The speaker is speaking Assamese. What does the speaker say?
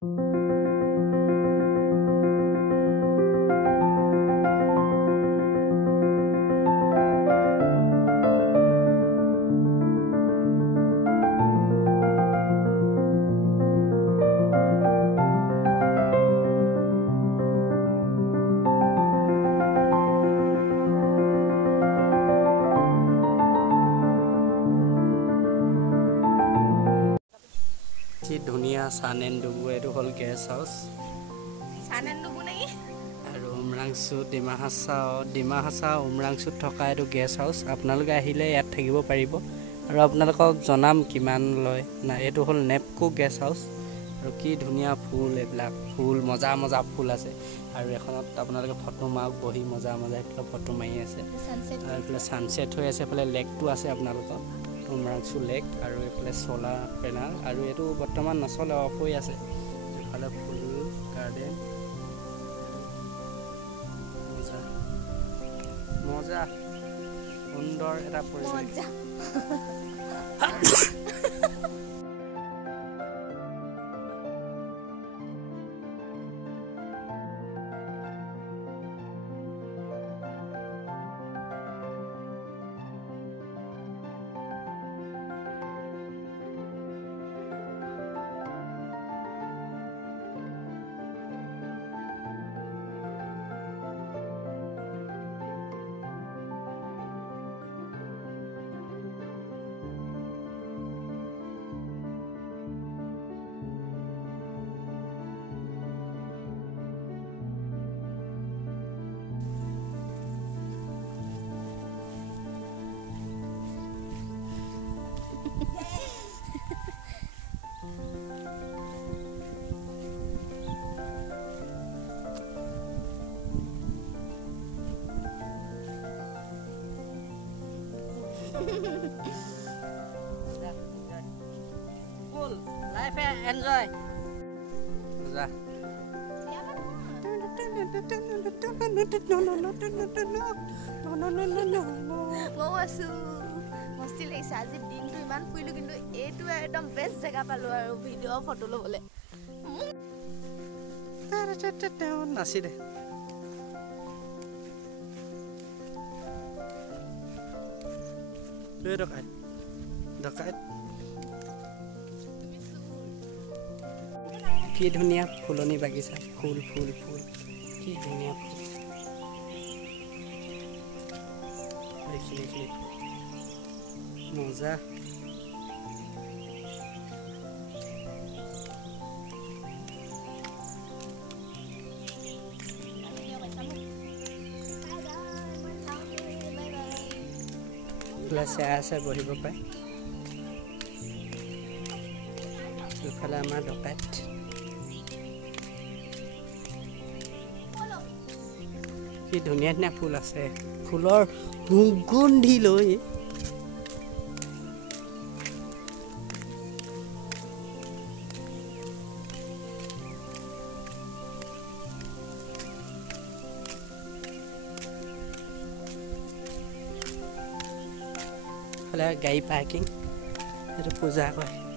কি ধুনীয়া সানেন্দুবু এটো হল গেষ্ট হাউস সানেন্দুবু নেকি আৰু উমৰাংচু ডিমা হাছাও উমৰাংচুত থকা এটো গেষ্ট হাউস আপোনালোকে আহিলে ইয়াত থাকিব পাৰিব আৰু আপোনালোকক জনাম কিমান লয় না এটো হল নেপকো গেষ্ট হাউস আৰু কি ধুনীয়া ফুল এবিলাক ফুল মজা মজা ফুল আছে আৰু এখনত আপোনালোকে ফটো মাক বহি মজা মজা ফটো মাৰি আছে আৰু এফালে সানসেট হৈ আছে এফালে লেকটো আছে আপোনালোকৰ উমৰাংচু লেক আৰু এফালে সোলাৰ পেনাল আৰু এটো বৰ্তমান নচলে অফ হৈ আছে এফালে ফুল গাৰ্ডেন মজা সুন্দৰ এটা পৰিৱেশ Cool, life enjoy. Mau asu, mesti lagi saja ding tu iman puilu kintu itu एकदम best जगह palu aru video photo lo boleh. Nasi deh. Dekat. কি ধুনীয়া ফুলনি বাগিচা ফুল কি ধুনীয়া দেখি মজা ক্লাসে আছে বহিব পায় ইফালে আমাৰ ডকাইত কি ধুনীয়া ধুনীয়া ফুল আছে ফুলৰ সুগন্ধি লৈ গাড়ী পাৰ্কিং এইটো পূজা কৰে